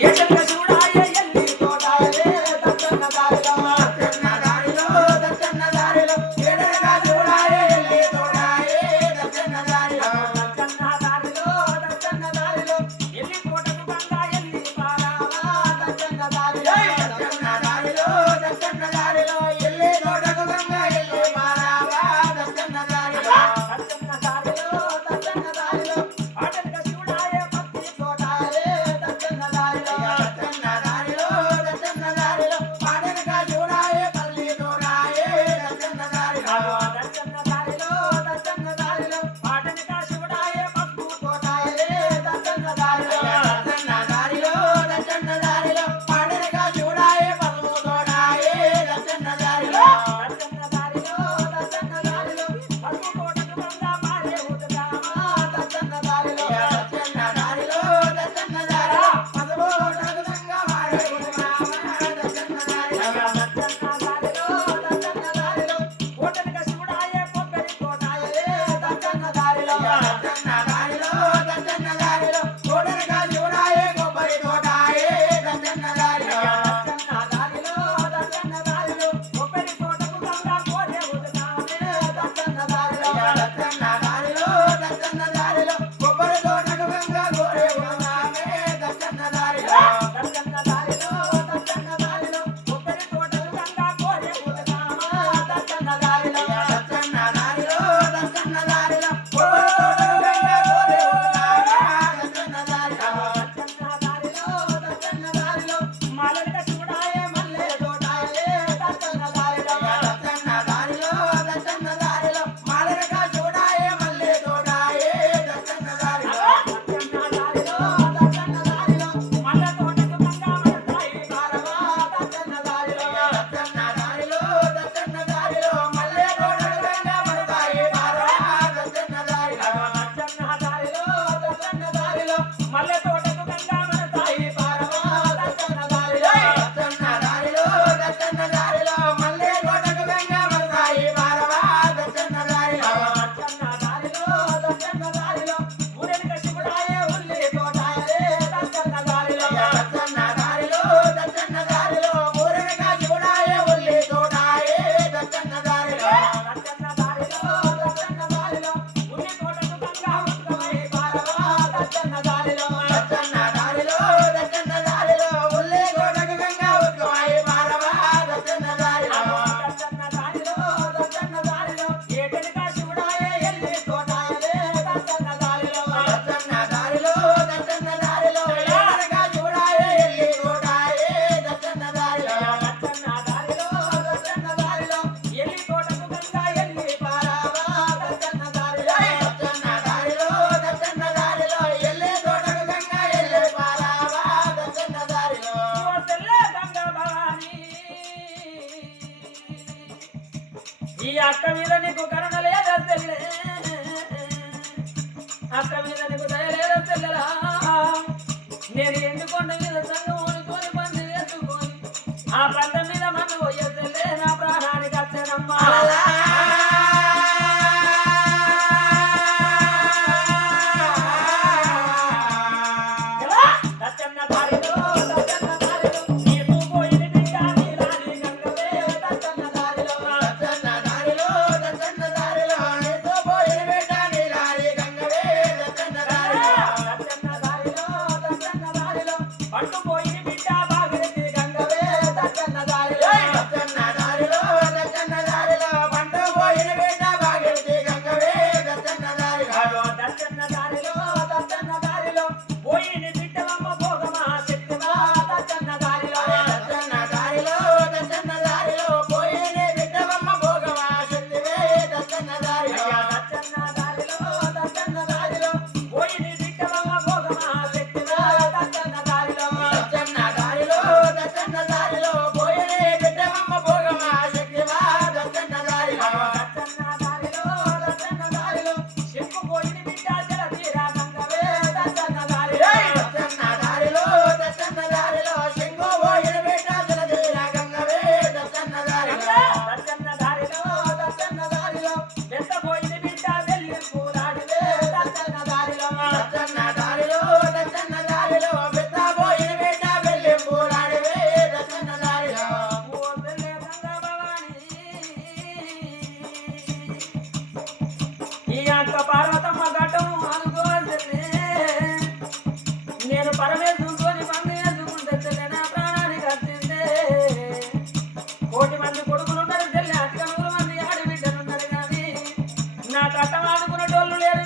ఎక్కడ পুরো ডলুলের